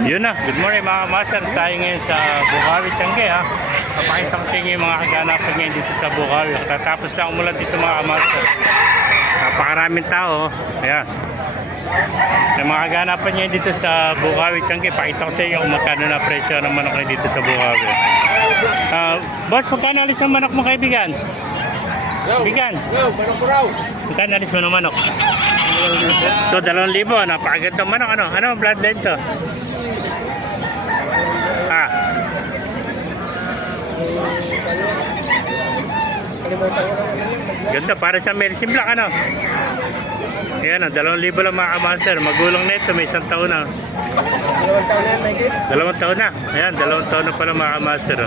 Yun na, good morning mga master. Tayo ngayon sa Bukawi, Tiangge ha. Papakita ko sa inyo yung mga kaganapan ngayon dito sa Bukawi. Tatapos lang umulan dito mga master. Napakaraming tao. Ayan. Yung mga kaganapan ngayon dito sa Bukawi, Tiangge. Pakita ko sa inyo kung magkano na presyo ng manok ngayon dito sa Bukawi. Boss, magkano alis ng manok mo kaibigan? Kaibigan? Magkano alis mo ng manok? Ito, 2,000. Napakagandang manok. Ano bloodline to? Ganda, para sa medicine black, ano? Ayan, 2,000 lang mga kamaster. Magulang na ito, may 1 taon na. 2 taon na. Ayan, 2 taon na pala mga kamaster.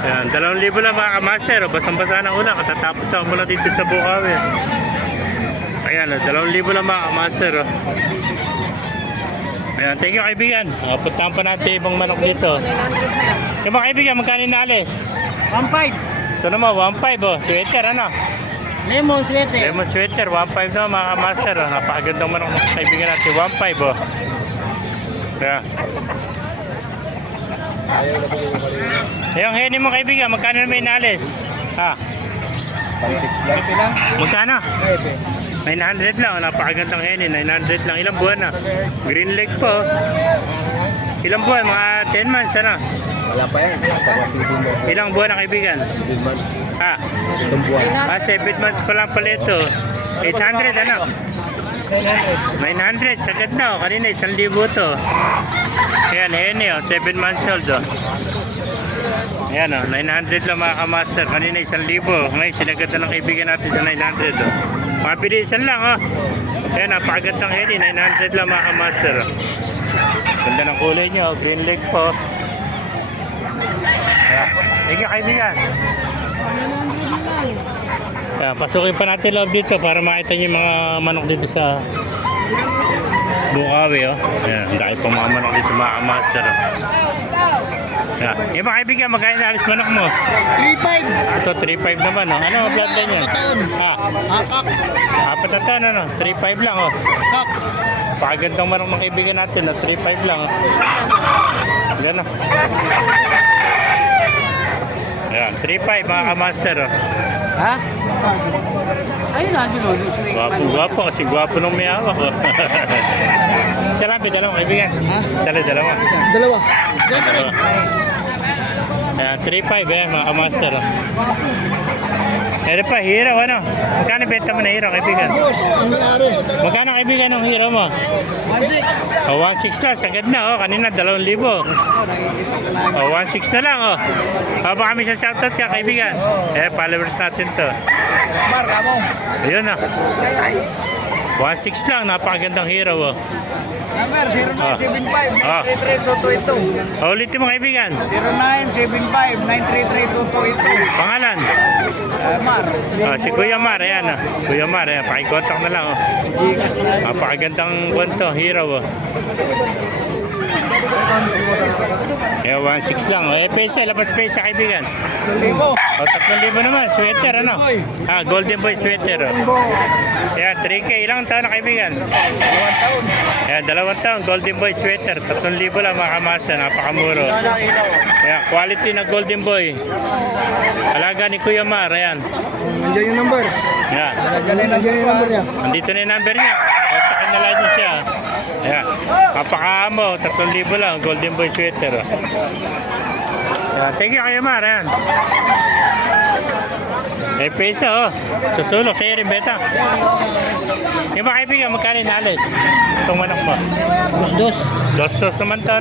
Ayan, 2,000 lang mga kamaster. Basang-basa ng ulan, katatapos na mula dito sa Bukawi. Ayan, 2,000 lang mga kamaster. Ayan, thank you kaibigan. Puntahan pa natin ibang manok dito. Yung mga kaibigan, magkano inaalis? 1.5. Ito naman, 1.5 oh. Sweater, ano? Lemon sweater. Lemon sweater, 1.5 na mga kamaster. Napakagandang manok ng kaibigan natin, 1.5 oh. Ayan. Yung henny mo kaibigan, magkano naman inaalis? Ha? Magkano? 900 lang, napakagandang henny, 900 lang. Ilang buwan na? Green leg po. Ilang buwan? Mga 10 months, ano? Wala pa yan. Ilang buwan na kaibigan? 7 months. Ha? 7 buwan. 7 months pa lang pala ito. 800, ano? 900, sagad na. Kanina 1,000 to. Ayan, henny, 7 months old. Ayan, 900 lang mga kamaster. Kanina 1,000. Ngayon, sinagad na ng kaibigan natin sa 900. Mabilisan lang, Ayan, napakagandang henny. 900 lang mga kamaster. Ganda ng kulay nyo, green leg po. Ayan. Sige kaibigan. Ayan, pasukin pa natin loob dito para makita nyo yung mga manok dito sa Bukawi. Ayan, dahil pa mga manok dito mga kamaster. Ayan. Yung mga kaibigan, magkano na alis manok mo? 3.5. Ito, 3.5 naman. Ano ang bloodline yan? Akak. 4 na taon, 3.5 lang. Akak. Pagandang manok ng kaibigan natin, 3.5 lang. Gano'n. Ayan, 3.5 mga kamaster. Ha? Ayun na, mo. Gwapo kasi gwapo nung may hawak. Isa lang, dalawang kaibigan. Isa lang, dalawa. Dalawa. Ayan, 3.5 mga kamaster. Pero pa, hero, ano? Magkano benta mo na hero, kaibigan? Boss, ang nangyari. Magkano kaibigan ng hero mo? 1.6. 1.6 lang, sagad na, kanina 2,000. 1.6 na lang, baka kami sa shoutout ka, kaibigan. Followers natin to. Mar, kamo. Ayun 1.6 lang, napakagandang hero, Number 0975-933-2282. Ulitin mo, kaibigan. 0975-933-2282. Pangalan? Mar. Si Kuya Mar, ayan. Kuya Mar, ayan, pakikontak na lang, napakagandang kwento, hero, Ayan, 1.6 lang. Pesa, labas pesa, kaibigan. 3,000 naman, sweater, ano? Golden Boy sweater. Ayan, 3K. Ilang taon na, kaibigan? 2 taon. Ayan, 2 taon, Golden Boy sweater. 3,000 lang, mga kamasa. Napakamuro. Ayan, quality na Golden Boy. Alaga ni Kuya Mar, ayan. Nandiyan yung number. Ayan. Nandiyan yung number niya. Andito na yung number niya. Kontakin na lang niyo siya. Ayan. Kapakaamo, 3,000 lang. Golden Boy sweater. Ayan. Thank you kayo, Mar. Ayan. May pesa, Susulok sa rin, beta. Yung mga kaibigan, magkano inalis? Itong manok mo? Dos naman to,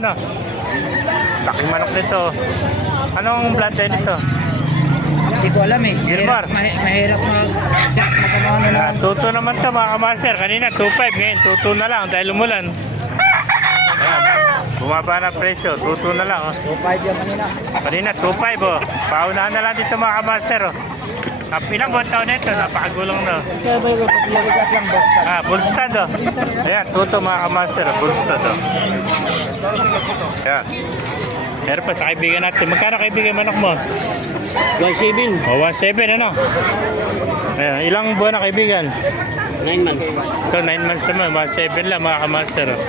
Laking manok nito. Anong bloodline nito? Hindi ko alam Gilmar. Mahirap mag-jack na kamaano na. Tuto naman to mga kamaster. Kanina 2.5, ngayon tuto na lang dahil umulan. Ayan. Bumaba na presyo, tuto na lang. 2.5 yung kanina. Kanina 2.5 Paunahan na lang dito mga kamaster. Ilang buwan taon na ito, napakagulong na. Sabi ko, lagot lang boss. Full stand Ayan, tuto mga kamaster, full stand Ayan. Meron pa sa kaibigan natin. Magkano kaibigan manok mo? 1.7. 1.7 ano? Ayan, ilang buwan na kaibigan? 9 months. Ito, 9 months naman. 1.7 lang mga kamaster. Oh.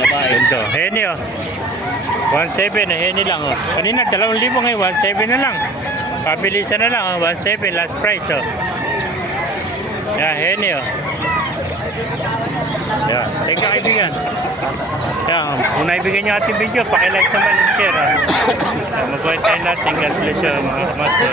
Babae. Ganito. Henny oh. 1.7 na Henny lang oh. Kanina 2,000 ngayon. 1.7 na lang. Pabilisan na lang oh. 1.7 last price oh. Yan, Henny oh. Yan. Thank you kaibigan. Yan. Kung naibigyan nyo ating video, pakilike naman and share ah. Yan, mabuhay tayo natin. God bless you mga kamaster.